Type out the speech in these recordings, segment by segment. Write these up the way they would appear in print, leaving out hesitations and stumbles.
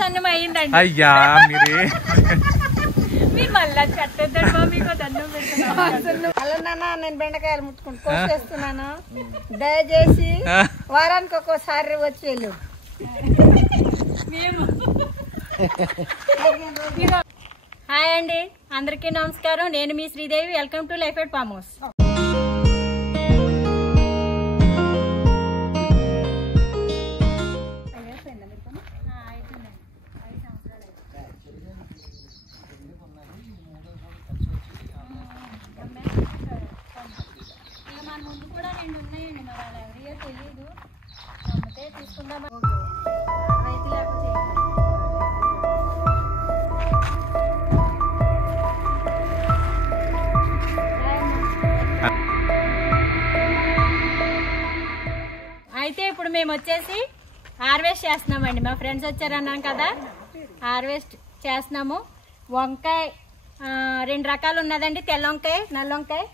సన్నం అయ్యిందండి. అయ్యా మీరే మీరు మళ్ళా చెట్టేద్దాడు మీకు దండం పెడుతున్నాను. అలా నాన్న నేను బెండకాయలు ముట్టుకుని కోసేస్తున్నాను. దయచేసి వారానికి ఒక్కోసారి వచ్చి వెళ్ళు. హాయ్ అండి, అందరికీ నమస్కారం. నేను మీ Sridevi. Welcome to life at farm house. మన ముందు కూడా 2 ఉన్నాయండి, మరి అలా ఎవరియో తెలియదు. అమ్మితే తీసుకుందామా? రైతు లేకపోతే అయితే ఇప్పుడు మేము వచ్చేసి హార్వెస్ట్ చేస్తున్నామండి. మా ఫ్రెండ్స్ వచ్చారన్నాం కదా, హార్వెస్ట్ చేస్తున్నాము. వంకాయ 2 రకాలు ఉన్నదండి, తెల్ల వంకాయ, నల్ల వంకాయ.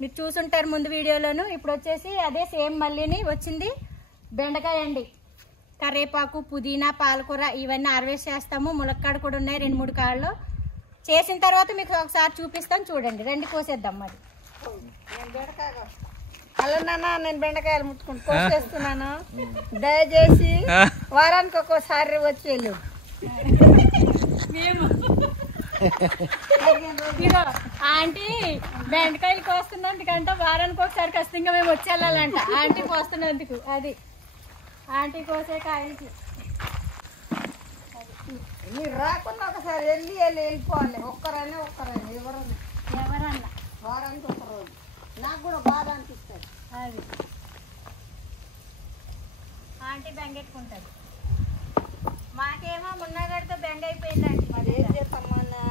మీరు చూసుంటారు ముందు వీడియోలోను. ఇప్పుడు వచ్చేసి అదే సేమ్ మళ్ళీని వచ్చింది బెండకాయ అండి. కరివేపాకు, పుదీనా, పాలకూర ఇవన్నీ హార్వెస్ట్ చేస్తాము. ములక్కాడ కూడా ఉన్నాయి 2-3 కాళ్ళు. చేసిన తర్వాత మీకు ఒకసారి చూపిస్తాను, చూడండి. రండి కోసేద్దాం. మరి అలా నాన్న నేను బెండకాయలు ముట్టుకుని కోసేస్తున్నాను. దయచేసి వారానికి ఒక్కోసారి వచ్చి వెళ్ళు. ఆంటీ బెండకాయలు కోస్తున్నందుకంటే వారానికి ఒకసారి ఖచ్చితంగా మేము వచ్చి వెళ్ళాలంట. ఆంటీ కోస్తున్నందుకు. అది ఆంటీ కోసే కాయలకి మీరు రాకుండా ఒకసారి వెళ్ళిపోవాలి. ఒక్కరన్నా ఎవరన్నా వారానికి ఒక రోజు. నాకు కూడా బాధ అనిపిస్తుంది. అది ఆంటీ బెంగెట్టుకుంటుంది. మాకేమో మున్నగడితో బెంగ అయిపోయిందండి. మరి ఏం చేస్తామన్నా.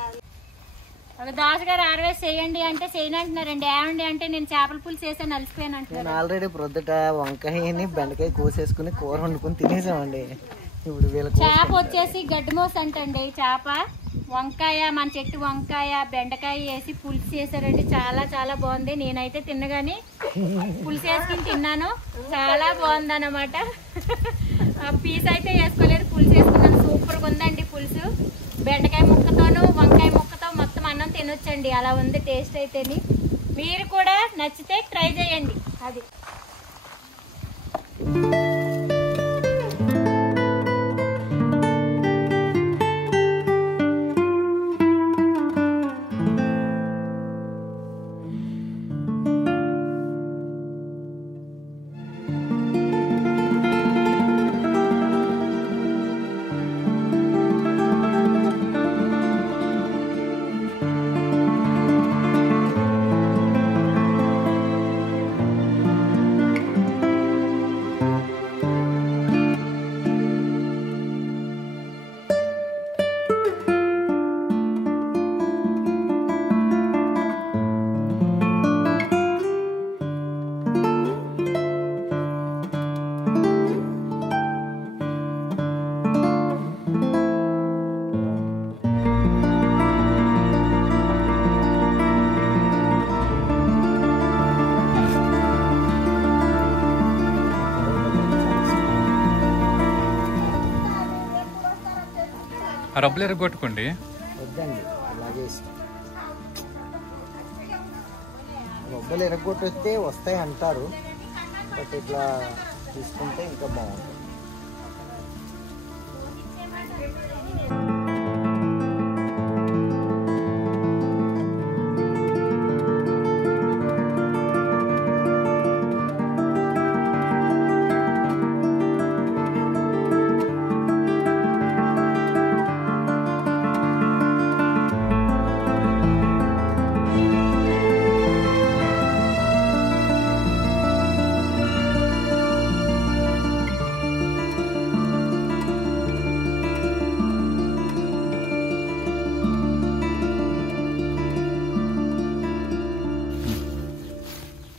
ఒక దోసగారు హార్వెస్ట్ చేయండి అంటే చేయని అంటున్నారండి. ఏమండి అంటే నేను చేపల పులుసు చేసాను, అలసిపోయాను అంటున్నారు. నేను ఆల్రెడీ ప్రొద్దుట వంకాయని బెండకాయ కోసేసుకుని కూర వండుకుని తినేసామండి. ఇప్పుడు చేప వచ్చేసి గడ్డిమోస అంటండి. చేప, వంకాయ, మన చెట్టు వంకాయ, బెండకాయ వేసి పులుసు చేశారండి. చాలా చాలా బాగుంది. నేనైతే తిన్నగాని పులుసు వేసుకుని తిన్నాను. చాలా బాగుంది అన్నమాట. పీస్ అయితే వేసుకోలేదు, పులుసు వేసుకున్నాను. సూపర్గా ఉందండి పులుసు. బెండకాయ ముక్కతోను వంకాయ ముక్కతో మొత్తం అన్నం తినొచ్చండి. అలా ఉంది టేస్ట్ అయితేని. మీరు కూడా నచ్చితే ట్రై చేయండి. అది రబ్బులు ఎరగొట్టుకోండి. వద్దండి, అలాగే ఇష్టం. రబ్బలు ఎరగొట్టిస్తే వస్తాయి అంటారు, బట్ ఇట్లా తీసుకుంటే ఇంకా బాగుంటుంది.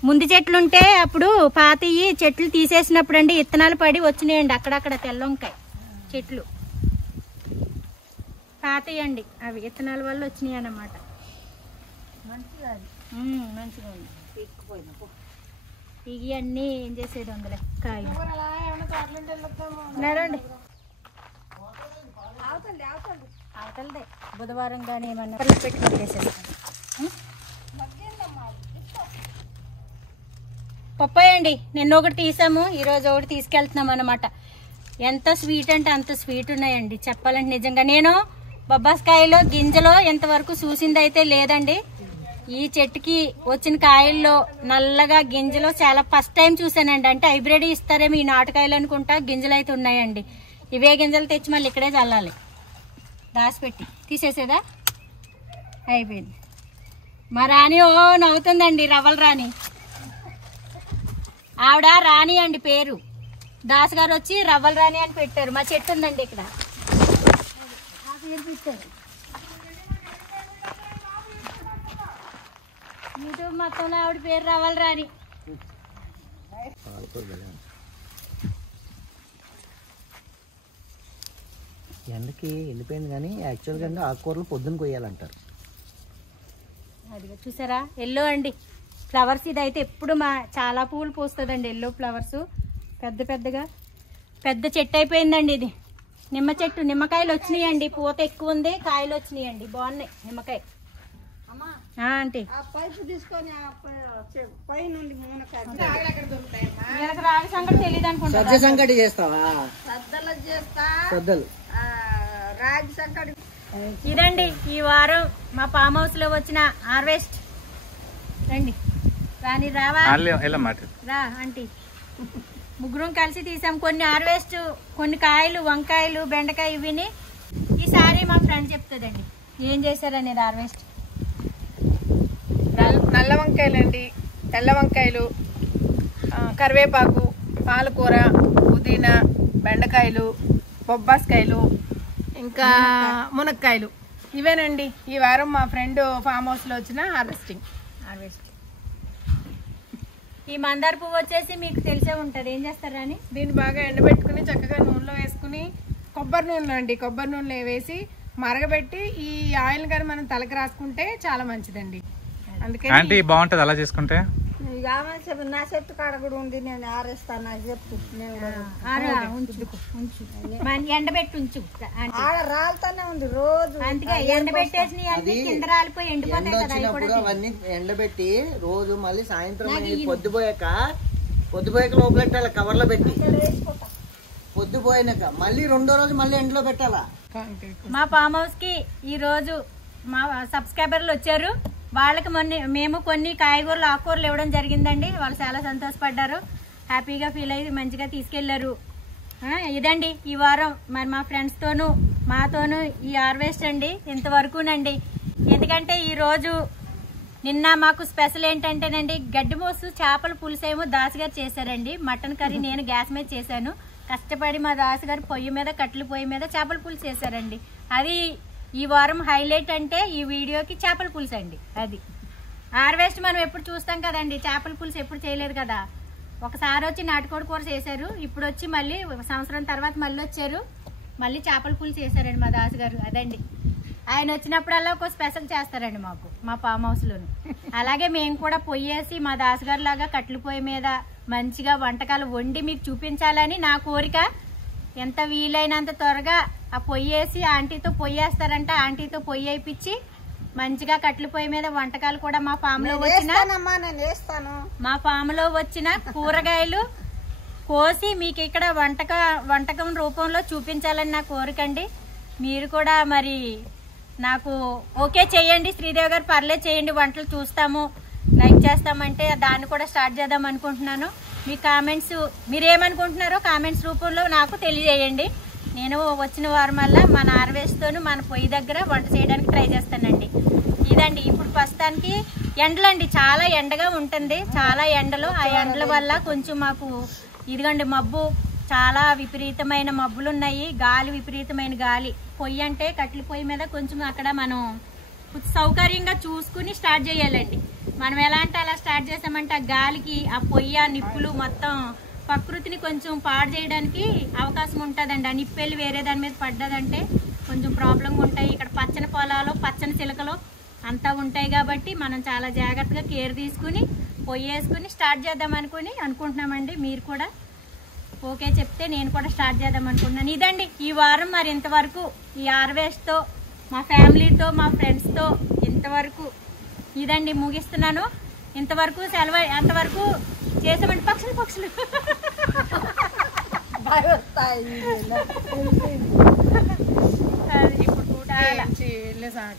ముందు చెట్లుంటే అప్పుడు పాతయి చెట్లు తీసేసినప్పుడు అండి ఇత్తనాలు పడి వచ్చినాయండి. అక్కడక్కడ తెల్ల వంకాయ చెట్లు పాతయండి, అవి ఇత్తనాల వల్ల వచ్చినాయి అన్నమాట. మంచిగా ఉంది. ఇవి అన్నీ ఏం చేసేది అందులో కాయలు. నడండి. అవతలదే బుధవారం కానీ ఏమన్నా పెట్టి పెట్టేసేస్తాను. పప్పాయ అండి నిన్న ఒకటి తీసాము, ఈరోజు ఒకటి తీసుకెళ్తున్నాం అనమాట. ఎంత స్వీట్ అంటే అంత స్వీట్ ఉన్నాయండి చెప్పాలంటే. నిజంగా నేను బొబ్బాస్కాయలో గింజలో ఇంతవరకు చూసింది అయితే లేదండి. ఈ చెట్టుకి వచ్చిన కాయల్లో నల్లగా గింజలు చాలా ఫస్ట్ టైం చూసానండి. అంటే హైబ్రిడ్ ఇస్తారేమో ఈ నాటుకాయలు అనుకుంటా, గింజలు అయితే ఉన్నాయండి. ఇవే గింజలు తెచ్చి మళ్ళీ ఇక్కడే చల్లాలి. దాచిపెట్టి తీసేసేదా అయిపోయింది. మా రాణి ఓ నవ్వుతుందండి, రవ్వల రాణి. ఆవిడ రాణి అండి పేరు. దాస్ గారు వచ్చి రవ్వల రాణి అని పెట్టారు. మా చెట్టు ఉందండి ఇక్కడ, ఆ పేరు పెట్టారు. యూట్యూబ్ మొత్తంలో ఆవిడ పేరు రవ్వల రాణి. ఎండకి వెళ్ళిపోయింది కానీ యాక్చువల్గా ఆకుకూరలు పొద్దున కొయ్యాలంటారు. అదిగా చూసారా ఎల్లో అండి ఫ్లవర్స్. ఇదైతే ఎప్పుడు చాలా పూలు పూస్తుందండి ఎల్లో ఫ్లవర్స్. పెద్ద పెద్దగా పెద్ద చెట్టు అయిపోయిందండి ఇది. నిమ్మ చెట్టు, నిమ్మకాయలు వచ్చినాయండి. పూత ఎక్కువ ఉంది, కాయలు వచ్చినాయండి, బాగున్నాయి నిమ్మకాయ. ఆంటీ పైపు తీసుకొని పై నుండి రాగి సంగటి తెలియదు అనుకుంటా. సజ్జ సంకటి చేస్తావా? సద్దలు చేస్తా, సద్దలు రాగి సంకటి. ఇదండి ఈ వారం మా ఫామ్ హౌస్ లో వచ్చిన హార్వెస్ట్. రండి రాని రావా రా ఆంటీ. ముగ్గురం కలిసి తీసాం. కొన్ని హార్వెస్ట్, కొన్ని కాయలు, వంకాయలు, బెండకాయ ఇవిని. ఈసారి మా ఫ్రెండ్ చెప్తుందండి ఏం చేశారనేది హార్వెస్ట్. నల్ల వంకాయలండి, తెల్ల వంకాయలు, కరివేపాకు, పాలకూర, పుదీనా, బెండకాయలు, బొబ్బాస్కాయలు, ఇంకా మునక్కాయలు. ఇవేనండి ఈ వారం మా ఫ్రెండ్ ఫామ్ హౌస్ లో వచ్చిన హార్వెస్ట్. ఈ మందార పువ్వు వచ్చేసి మీకు తెలిసే ఉంటది. ఏం చేస్తారా అని దీన్ని బాగా ఎండబెట్టుకుని చక్కగా నూనెలో వేసుకుని, కొబ్బరి నూనెలో వేసి మరగబెట్టి ఈ ఆయిల్ గాని మనం తలకి రాసుకుంటే చాలా మంచిదండి. అందుకే బాగుంటది అలా చేసుకుంటే. నా చెట్టు కాడ కూడా ఉంది, నేను ఆరేస్తాను. నాకు చెప్తు ఎండబెట్టి ఉంచు. ఆడ రాలుతానే ఉంది రోజు. అందుకే ఎండబెట్టేసి కింద రాలిపోయి ఎండిపోతాయి కదా. అవన్నీ ఎండబెట్టి రోజు మళ్ళీ సాయంత్రం పొద్దుపోయాక లోపలెట్టాలి కవర్ లో పెట్టి. పొద్దుపోయినాక మళ్ళీ రెండో రోజు మళ్ళీ ఎండలో పెట్టాలా. మా ఫామ్ హౌస్ కి ఈ రోజు మా సబ్స్క్రైబర్లు వచ్చారు. వాళ్ళకి మేము కొన్ని కాయగూరలు, ఆకుకూరలు ఇవ్వడం జరిగిందండి. వాళ్ళు చాలా సంతోషపడ్డారు, హ్యాపీగా ఫీల్ అయ్యి మంచిగా తీసుకెళ్లారు. ఇదండి ఈ వారం మరి మా ఫ్రెండ్స్ తోనూ మాతోనూ ఈ హార్వెస్ట్ అండి ఇంతవరకునండి. ఎందుకంటే ఈ రోజు నిన్న మాకు స్పెషల్ ఏంటంటేనండి గడ్డిమోసు చేపల పులుసు ఏమో దాసుగారు చేశారండి. మటన్ కర్రీ నేను గ్యాస్ మీద చేశాను. కష్టపడి మా దాసుగారు పొయ్యి మీద, కట్టెల పొయ్యి మీద చేపల పులుసు చేశారండి. అది ఈ వారం హైలైట్. అంటే ఈ వీడియోకి చేపల పులుసు అండి. అది హార్వెస్ట్ మనం ఎప్పుడు చూస్తాం కదండి, చేపల పులుసు ఎప్పుడు చేయలేదు కదా. ఒకసారి వచ్చి నాటుకోడి కూర చేశారు, ఇప్పుడు వచ్చి మళ్ళీ సంవత్సరం తర్వాత మళ్ళీ వచ్చారు, మళ్ళీ చేపల పులుసు చేశారండి మా దాసు గారు. అదండి ఆయన వచ్చినప్పుడల్లా ఒక స్పెషల్ చేస్తారండి మాకు మా ఫామ్ హౌస్ లోను. అలాగే మేము కూడా పొయ్యేసి మా దాసు గారు లాగా కట్టెల పొయ్యి మీద మంచిగా వంటకాలు వండి మీకు చూపించాలని నా కోరిక. ఎంత వీలైనంత త్వరగా ఆ పొయ్యేసి ఆంటీతో పొయ్యేస్తారంట, ఆంటీతో పొయ్యి వేయించి మంచిగా కట్టెల పొయ్యి మీద వంటకాలు కూడా మా ఫామ్ లో వచ్చిన కూరగాయలు కోసి మీకు ఇక్కడ వంటకం రూపంలో చూపించాలని నా కోరికండి. మీరు కూడా మరి నాకు ఓకే చేయండి. శ్రీదేవి గారు పర్లేదు చేయండి, వంటలు చూస్తాము, లైక్ చేస్తామంటే దాన్ని కూడా స్టార్ట్ చేద్దాం అనుకుంటున్నాను. మీ కామెంట్స్ మీరేమనుకుంటున్నారో కామెంట్స్ రూపంలో నాకు తెలియజేయండి. నేను వచ్చిన వారం వల్ల మన హార్వెస్ట్తోను మన పొయ్యి దగ్గర వంట చేయడానికి ట్రై చేస్తానండి. ఇదండి ఇప్పుడు ప్రస్తుతానికి ఎండలండి, చాలా ఎండగా ఉంటుంది, చాలా ఎండలు. ఆ ఎండల వల్ల కొంచెం మాకు ఇదిగోండి మబ్బు, చాలా విపరీతమైన మబ్బులు ఉన్నాయి, గాలి విపరీతమైన గాలి. పొయ్యి అంటే కట్టెల పొయ్యి మీద కొంచెం అక్కడ మనం సౌకర్యంగా చూసుకుని స్టార్ట్ చేయాలండి. మనం ఎలా అంటే అలా స్టార్ట్ చేసామంటే ఆ గాలికి ఆ పొయ్యి, ఆ నిప్పులు మొత్తం ప్రకృతిని కొంచెం పాడు చేయడానికి అవకాశం ఉంటుందండి. ఆ నిప్పెళ్ళి వేరే దాని మీద పడ్డదంటే కొంచెం ప్రాబ్లంగా ఉంటాయి. ఇక్కడ పచ్చని పొలాలు, పచ్చని చిలకలు అంతా ఉంటాయి కాబట్టి మనం చాలా జాగ్రత్తగా కేర్ తీసుకుని పొయ్యి వేసుకుని స్టార్ట్ చేద్దాం అనుకుంటున్నామండి. మీరు కూడా ఓకే చెప్తే నేను కూడా స్టార్ట్ చేద్దాం అనుకుంటున్నాను. ఇదండి ఈ వారం. మరి ఇంతవరకు ఈ హార్వెస్ట్తో మా ఫ్యామిలీతో మా ఫ్రెండ్స్తో ఇంతవరకు ఇదండి ముగిస్తున్నాను. ఇంతవరకు సెలవు అంతవరకు చేసామండి. పక్షులు ఇప్పుడు కూడా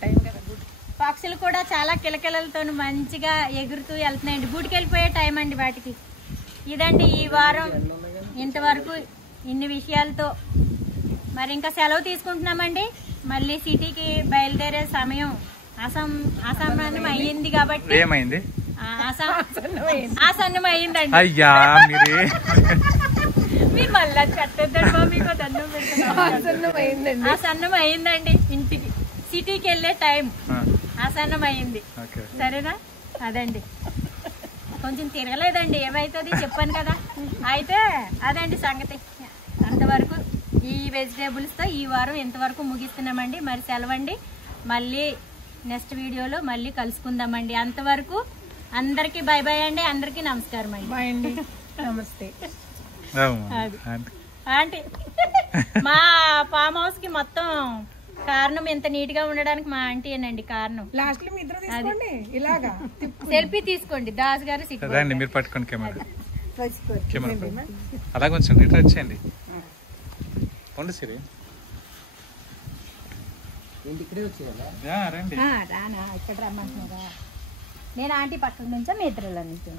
టైం కదా పక్షులు కూడా చాలా కిలకిలలతో మంచిగా ఎగురుతూ వెళ్తున్నాయండి. గూటికి వెళ్ళిపోయే టైం అండి వాటికి. ఇదండి ఈ వారం ఇంతవరకు ఇన్ని విషయాలతో. మరి ఇంకా సెలవు తీసుకుంటున్నామండి. మళ్ళీ సిటీకి బయలుదేరే సమయం అసమానం అయ్యింది కాబట్టి ఏమైంది? ఆసన్నం అయ్యిందండి. అయ్యా మీరు మళ్ళీ కట్టొద్దండి, మీకు దండం పెడుతున్నాం. ఆసన్నం అయ్యిందండి. ఇంటికి సిటీకి వెళ్ళే టైం ఆసన్నం అయ్యింది. సరేనా? అదండి కొంచెం తిరగలేదండి. ఏమైతుంది చెప్పాను కదా. అయితే అదండి సంగతి. అంతవరకు ఈ వెజిటేబుల్స్తో ఈ వారం ఇంతవరకు ముగిస్తున్నామండి. మరి సెలవండి. మళ్ళీ నెక్స్ట్ వీడియోలో మళ్ళీ కలుసుకుందామండి. అంతవరకు అందరికీ బై బై అండి. అందరికీ నమస్కారం అండి. బాయ్ అండి. నమస్తే. ఆంటీ మా ఫామ్ హౌస్ కి మొత్తం కారణం ఎంత నీట్ గా ఉండడానికి మా ఆంటీ ఏనండి కారణం. లాస్ట్ లో మీ ఇద్దరు తీసుకోండి. ఇలాగా సెల్ఫీ తీసుకోండి. దాస్ గారు రండి, మీరు పట్టుకోండి కెమెరా. అలా కొంచెం ఇట్లా వచ్చేయండి. ఉండు సిరి, రండి. రానా ఇక్కడ రమ్మంటున్నారా? నేను ఆంటీ పక్కన నుంచా మీ ఇద్దరుల నుంచి?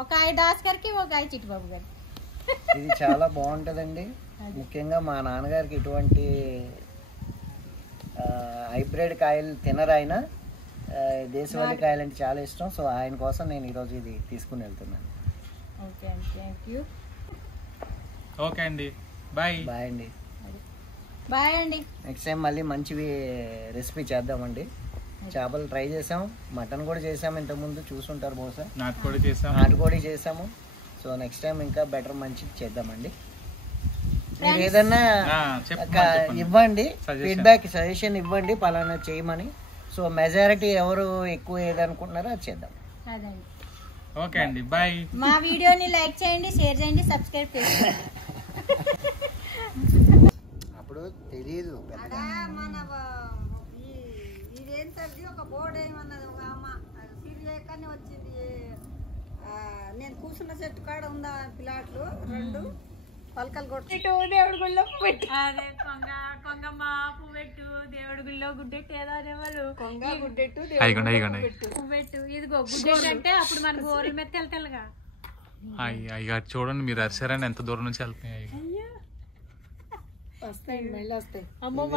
ఒక ఆయ దాస్ గారికి ఒక ఆయ చిట్టుబాబు గారికి. ఇది చాలా బాగుంటుందండి. ముఖ్యంగా మా నాన్నగారికి ఇటువంటి హైబ్రిడ్ కాయలు తినరు. ఆయన దేశవాళీ కాయలు అంటే చాలా ఇష్టం. సో ఆయన కోసం నేను ఈరోజు ఇది తీసుకుని వెళ్తున్నాను. ఓకే అండి, థ్యాంక్ యూ. ఓకే అండి, బాయ్. బాయ్ అండి. బాయ్ అండి. నెక్స్ట్ టైం మళ్ళీ మంచివి రెసిపీ చేద్దామండి. చేపలు ట్రై చేసాం, మటన్ కూడా చేసాము, ఇంతకుముందు చూసుంటారు బహుశా. నాటుకోడి చేసాము. సో నెక్స్ట్ టైం ఇంకా బెటర్ మంచిది చేద్దామండి. మీరు ఏదన్నా ఇవ్వండి, ఫీడ్బ్యాక్ సజెషన్ ఇవ్వండి పలానా చేయమని. సో మెజారిటీ ఎవరు ఎక్కువ ఏదనుకుంటున్నారో అది చేద్దాం. అదండి. ఓకే అండి, బాయ్. మా వీడియోని లైక్ చేయండి, షేర్ చేయండి, సబ్స్క్రైబ్ చేయండి. అప్పుడు తెలియదు మన ఇదేంటది ఒక బోర్డు ఏమన్నది ఒక అమ్మ సిరిలేకనే వచ్చింది. నేను కూర్చున్న చెట్టు కాడ ఉందా పిల్లాట్లు 2 పలకలు కొట్టి దేవుడి గుళ్ళో పెట్టు. అదే కొంగమ్మ పువ్వెట్టు, దేవుడి గుళ్ళో గుడ్డెట్టు ఏదో అనేవాళ్ళు. కొంగ గుడ్డెట్టు పువ్వెట్టు. ఇదిగో గుడ్డెట్టు అంటే అప్పుడు మన గోర్ల మీద తెల్లగా. అయ్యా చూడండి, మీరు అరిసారని ఎంత దూరం నుంచి వెళ్తున్నాయి. వస్తాయి, మళ్ళీ వస్తాయి. అమ్మమ్మ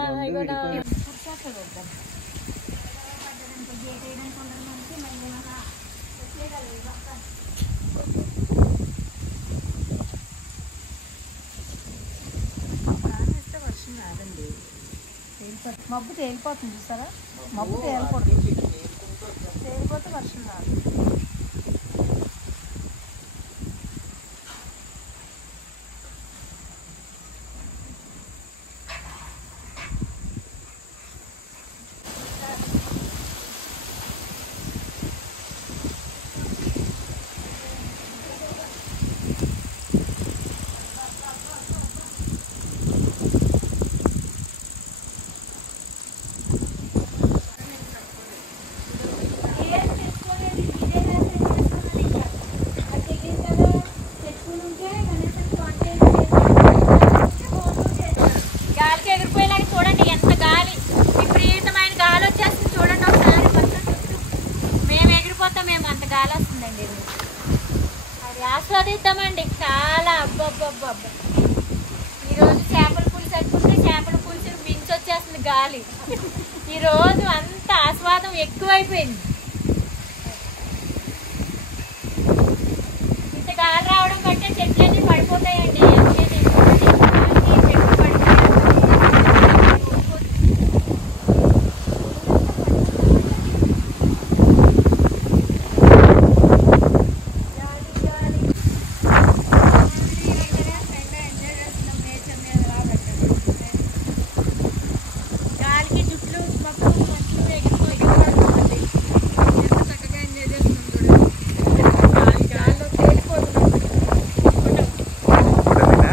మబ్బు తేలిపోతుంది చూసారా? మబ్బు తేలిపోతుంది, తేలిపోతే వర్షం రాదు. గాలికి ఎగిరిపోయేలాగా చూడండి, ఎంత గాలి, విపరీతమైన గాలి వచ్చేస్తుంది. చూడండి ఒకసారి మేము ఎగిరిపోతాం, మేము అంత గాలి వస్తుందండి. అది ఆస్వాదిద్దామండి చాలా. అబ్బబ్బబ్బబ్బ, ఈరోజు చేపల పులుసు అనుకుంటే చేపల పులుసు మించి వచ్చేస్తుంది గాలి. ఈరోజు అంత ఆస్వాదం ఎక్కువైపోయింది. ఇంత గాలి రావడం బట్టే చెట్లు